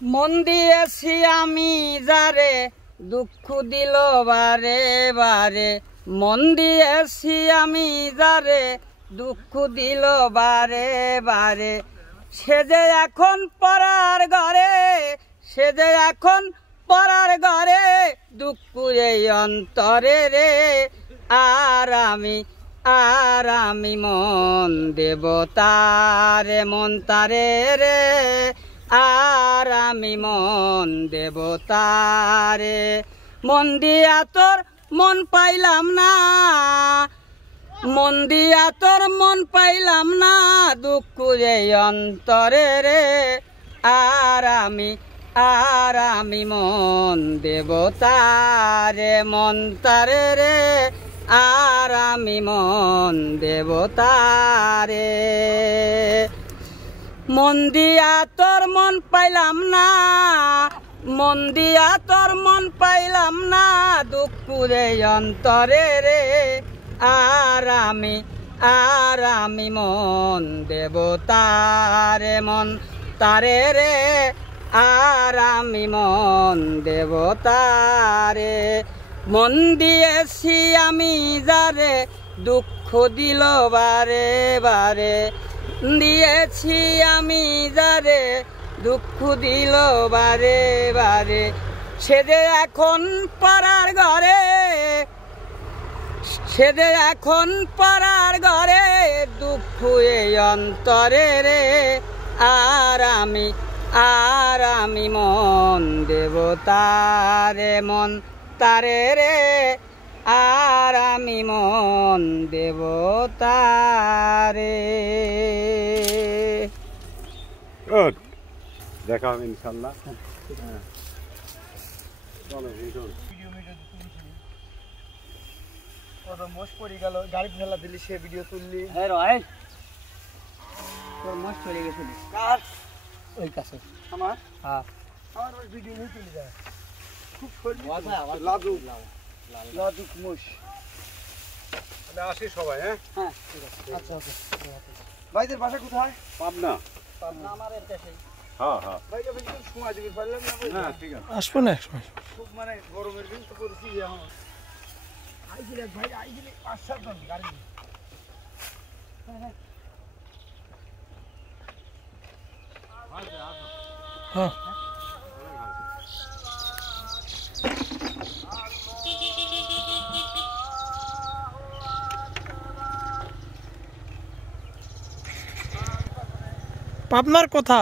মন দিয়েছি আমি যারে দুঃখ দিল বারে বারে, মন দিয়েছি আমি যারে দুঃখ দিল বারে বারে, সে যে এখন পরার ঘরে, সে যে এখন পরার ঘরে, দুঃখ এই অন্তরে রে। আর আমি মন দেব তারে, মন তারে রে। আর আমি মন দেব তারে, মন দিয়া তোর মন পাইলাম না, মন দিয়া তোর মন পাইলাম না, দুঃখ এই অন্তরে রে। আর আমি মন দেব তারে, মন তারে রে। আর আমি মন দেব তারে, মন দিয়া তোর মন পাইলাম না, মন দিয়া তোর মন পাইলাম না, দুঃখ এই অন্তরে রে। আর আমি মন দেব তারে, মন তারে রে। আর আমি মন দেব তারে, মন দিয়েছি আমি যারে দুঃখ দিল বারে বারে, দিয়েছি আমি যারে দুঃখ দিল বারে বারে, সে যে এখন পরার ঘরে, সে যে এখন পরার ঘরে, দুঃখ এই অন্তরে রে। আর আমি মন দেব তারে, মন তারে রে। আর আমি মন দেব তারে। দেখা হবে ইনশাল্লাহ। মোষ পড়ে গেল, গাড়ি ফেলা দিলি, সে ভিডিও তুললি। তোর মোষ পড়ে গেছিল কার ওই কাছে আমার? হ্যাঁ, আমার ওই ভিডিও নিয়ে তুলি যায়, খুব লাদুক মোষ। আসি সবাই। হ্যাঁ হ্যাঁ ঠিক আছে। আচ্ছা আচ্ছা, ভাইদের বাসা কোথায়? পাবনা। পাবনা আমার এর কাছেই। হ্যাঁ হ্যাঁ, ভাইকে বেশি সময় দিবি পারলাম না। হ্যাঁ ঠিক আছে, আসবো না একসময়। খুব মানে গরমের দিন তো করেছি এখন। আইছিলে ভাই, আইছিলে 5-7 জন গাড়ি নিয়ে। হ্যাঁ পাবনার কথা।